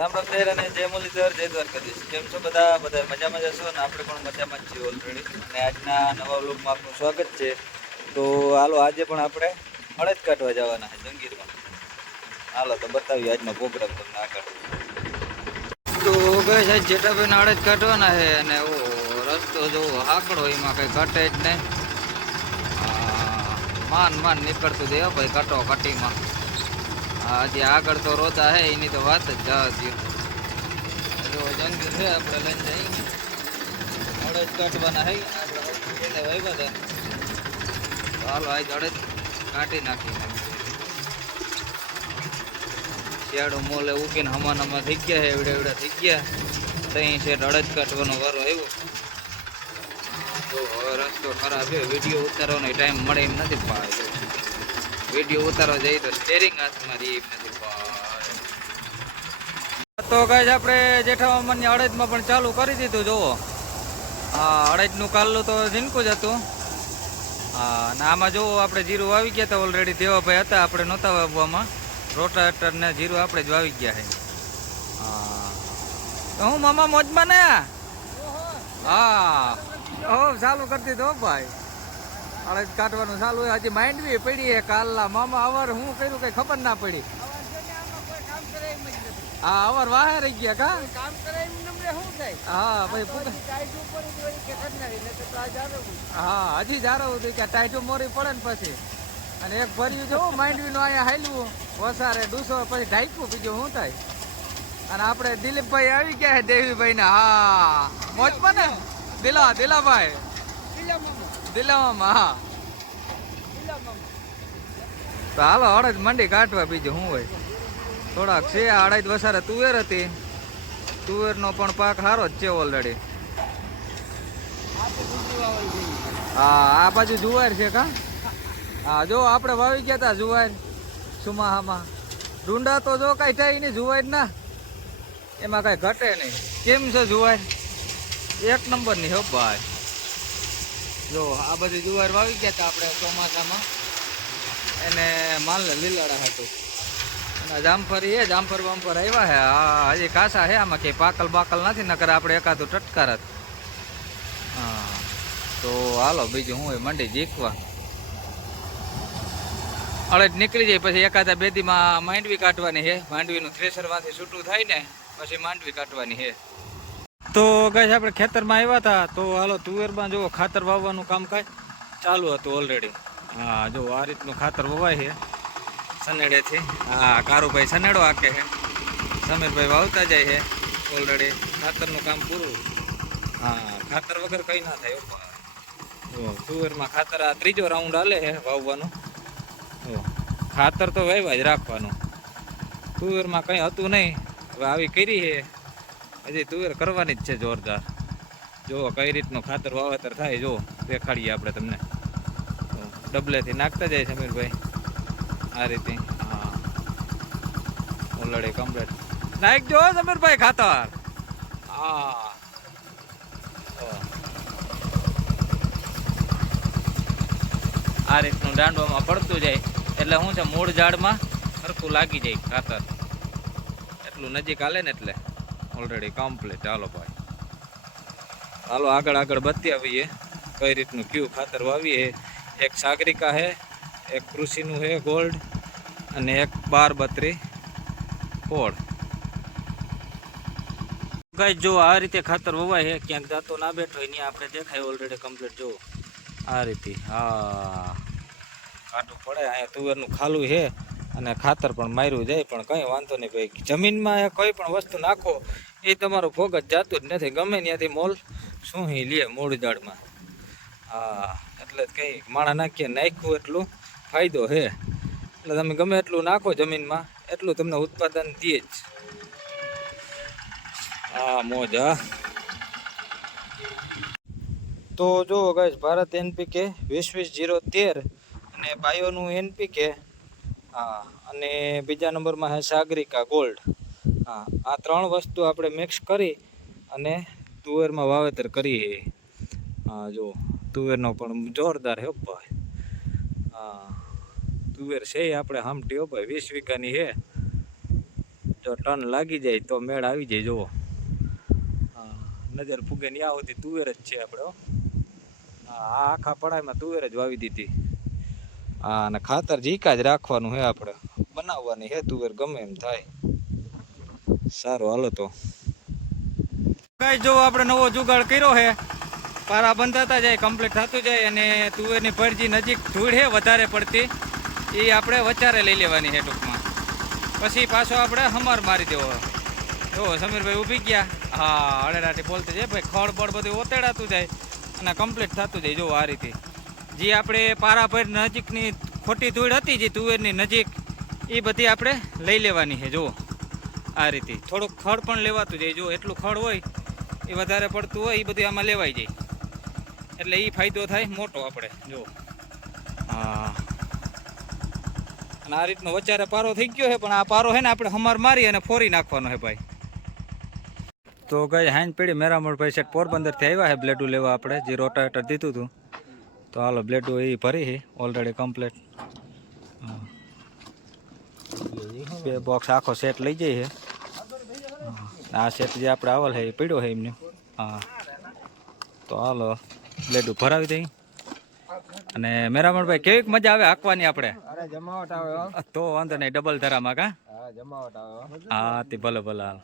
રામ રામ શહેર અને જય મુરલીધર જય દ્વારકાધીશ. કેમ છો બધા મજામાં જશો ને આપણે પણ મજામાં જ છીએ ઓલરેડી. અને આજના નવા વ્લોગમાં આપનું સ્વાગત છે. તો હાલો આજે પણ આપણે અડદ કાઢવા જવાના છે જંગીરમાં. હાલો તો બતાવીએ આજનો પ્રોગ્રામ તમને આગળ. તો ગઈ સાહેબ જેઠાભાઈને અડદ કાઢવાના છે અને રસ્તો જો હાકડો એમાં કંઈ ઘટે જ નહીં. માન નીકળતું દે ભાઈ કટો કટીમાં. હજી આગળ તો રોદા હે એની તો વાત જ જવા દો. જંગીર છે આપણે લઈને જઈએ અડદ કાઢવાના હે આપણે વાવ્યા હતા. હાલો આજ અડદ કાઢી નાખી શિયાળો મોલે ઉકીને હમાનામાં થઈ ગયા છે એવડા થઈ ગયા. તહીં છે અડદ કાઢવાનો વારો આવ્યો. તો હવે રસ્તો ખરાબ છે, વિડીયો ઉતારવાનો ટાઈમ મળે એમ નથી પાડે. વિડીયો ઉતારવા જઈએ તો સ્ટેરિંગ હાથમાં રહી એમ નથી પાડે. તો ગાઈસ આપણે જેઠામાની અડદમાં પણ ચાલુ કરી દીધું. જુઓ હા, અડદનું કાલનું તો ઝીણકું જ હતું. હા, અને આમાં જુઓ આપણે જીરું વાવી ગયા હતા ઓલરેડી. દેવાભાઈ હતા, આપણે નહોતા વાવવામાં. રોટાવેટર ને જીરું આપણે જ વાવી ગયા છે. હા તો હું મામા મોજમાં ને. હા ચાલુ કરી દીધું ભાઈ. અડદ કાઢવાનું ચાલુ હોય. હજી માંડવી પડી છે કાલના. મામા અવાર હું કર્યું કઈ ખબર ના પડી. હા અવાર વાહે રહી ગયા કા કામ કરે શું થાય. હા ભાઈ હા હજી જારવું હતું કે ટાઈટો મોરી પડે ને પછી. અને એક ભર્યું જવું માંડવી નું અહીંયા હાલ્યું વસારે ડૂસો પછી ઢાંક્યું બીજું શું થાય. અને આપણે દિલીપભાઈ આવી ગયા છે દેવીભાઈ ને. હા મોજમાં ને દિલાભાઈ દિલામામા. હા તો હાલો અડદ મંડી કાઢવા. બીજું શું હોય, થોડાક છે અડદ વસારે તુવેર હતી. તુવેરનો પણ પાક સારો જ છે ઓલરેડી. હા આ બાજુ જુવાર છે કા. હા જો આપણે વાવી ગયા હતા જુવાર સુમાહામાં. ડુંડા તો જો કઈ થાય નહીં જુવાર ના, એમાં કઈ ઘટે નહીં. કેમ છે જુવાર? એક નંબરની હો ભાઈ. જો આ બધી જુવાર વાવી ગયા હતા આપણે ચોમાસામાં. એને માલને લીલાડા હતું. અને જામફળી એ જામફર બામફર આવ્યા છે. હા હજી કાસા છે આમાં કે પાકલ બાકલ નથી, નકર આપણે એકાદું ટટકાર જ. હા તો હાલો બીજું હું હોય મંડી જીખવા. અડદ નીકળી જાય પછી એકાદા બેદીમાં માંડવી કાઢવાની છે. માંડવીનું થ્રેસરમાંથી છૂટું થાય ને પછી માંડવી કાઢવાની છે. તો ગાઈસ આપણે ખેતરમાં આવ્યા હતા. તો હાલો તુવેરમાં જો ખાતર વાવવાનું કામકાજ ચાલુ હતું ઓલરેડી. હા જો આ રીતનું ખાતર વવાય છે સનેડેથી. હા કારુભાઈ સનેડો હાકે છે, સમીરભાઈ વાવતા જાય છે ઓલરેડી. ખાતરનું કામ પૂરું. હા ખાતર વગર કંઈ ના થાય. જો તુવેરમાં ખાતર આ ત્રીજો રાઉન્ડ હાલે છે વાવવાનું. ખાતર તો વાવ્યા જ રાખવાનું. તુવેરમાં કંઈ હતું નહીં, હવે આવી કરી છે. હજી તુવેર કરવાની જ છે જોરદાર. જુઓ કઈ રીતનું ખાતર વાવેતર થાય. જો દેખાડીએ આપણે તમને. ડબલેથી નાખતા જાય સમીરભાઈ આ રીતે. હા ઓલરેડી કમ્પ્લીટ નાખજો સમીરભાઈ ખાતર. હા આ રીતનું દાંડવામાં પડતું જાય એટલે શું છે મૂળ ઝાડમાં સરખું લાગી જાય ખાતર. એટલું નજીક હાલે ને એટલે ઓલરેડી કમ્પ્લીટ. ચાલો ભાઈ હાલો આગળ બધી આવીએ કઈ રીતનું કયું ખાતર વાવીએ. એક સાગરિકા છે, એક કૃષિનું છે ગોલ્ડ, અને એક 12-32 પોળ. ગાઈસ જો આ રીતે ખાતર વવાય છે. ક્યાંક જાતો ના બેઠો હોય ત્યાં આપણે દેખાય ઓલરેડી કમ્પ્લીટ. જો આ રીતે. હા કાઢવું પડે. અહીંયા તુવેરનું ખાલું છે અને ખાતર પણ માર્યું જાય પણ કંઈ વાંધો નહીં ભાઈ. જમીનમાં કોઈ પણ વસ્તુ નાખો એ તમારું ફોગ જ જાતું જ નથી. ગમે ત્યાંથી મોલ શું લે મૂળ ઝાડમાં. હા એટલે જ કંઈ માણા નાખીએ નાખ્યું એટલું ફાયદો છે. એટલે તમે ગમે એટલું નાખો જમીનમાં એટલું તમને ઉત્પાદન દે જ. હા મોજ. હા તો જો ગાઈસ ભારત NPK 20-20-0-13 અને બાયોનું NPK. હા અને બીજા નંબરમાં છે સાગરિકા ગોલ્ડ. હા આ ત્રણ વસ્તુ આપણે મિક્સ કરી અને તુવેરમાં વાવેતર કરીએ. હા જો તુવેરનો પણ જોરદાર હે ભાઈ. હા તુવેર છે આપણે હામટી હો ભાઈ. 20 વીઘાની છે. જો ટન લાગી જાય તો મેળ આવી જાય. જુઓ હા, નજર ફૂગે ને આ સુધી તુવેર જ છે આપણે. આ આખા પડાઈમાં તુવેર જ વાવી દીધી. હા, અને ખાતર જીકા જ રાખવાનું હે, આપણે બનાવવાની હે તુવેર ગમે એમ થાય. સારું હાલો તો કઈ જો આપણે નવો જુગાડ કર્યો હે. પારા બંધાતા જાય, કમ્પ્લીટ થતું જાય, અને તુવેરની પરજી નજીક ધૂળ હે વધારે પડતી, એ આપણે વચારે લઈ લેવાની છે ટૂંકમાં. પછી પાછો આપણે હમાર મારી દેવો. જો સમીરભાઈ ઊભી ગયા. હા, અડેડાટી બોલતી જાય ભાઈ, ખડ બળ બધું ઓતેડાતું જાય અને કમ્પ્લીટ થતું જાય. જો આ રીતે જે આપણે પારાભર નજીકની ખોટી ધૂળ હતી જે તુવેરની નજીક, એ બધી આપણે લઈ લેવાની છે. જુઓ આ રીતે થોડુંક ખડ પણ લેવાતું જાય. જો એટલું ખડ હોય એ વધારે પડતું હોય એ બધું આમાં લેવાઈ જાય, એટલે એ ફાયદો થાય મોટો આપણે. જો હા, અને આ રીતનો વચારે પારો થઈ ગયો છે, પણ આ પારો છે ને આપણે હમાર મારી અને ફોરી નાખવાનો છે ભાઈ. તો કઈ હાઈન પેઢી મેરામણ ભાઈ સેટ પોરબંદરથી આવ્યા છે બ્લેડું લેવા, આપણે જે રોટાવેટર દીધું હતું. તો હાલો બ્લેડું એ ભરી છે ઓલરેડી કમ્પ્લીટ. બે બોક્સ આખો સેટ લઈ જાય છે. આ સેટ જે આપણે આવેલ છે એ પડ્યો છે એમને. હા, તો હાલો બ્લેડું ભરાવી દઈ. અને મેરામણભાઈ કેવીક મજા આવે હાંકવાની આપણે? જમાવટ આવે તો વાંધો નહીં, ડબલ ધરામાં કા? જમાવટ આવે. હા તે ભલે ભલે હાલ.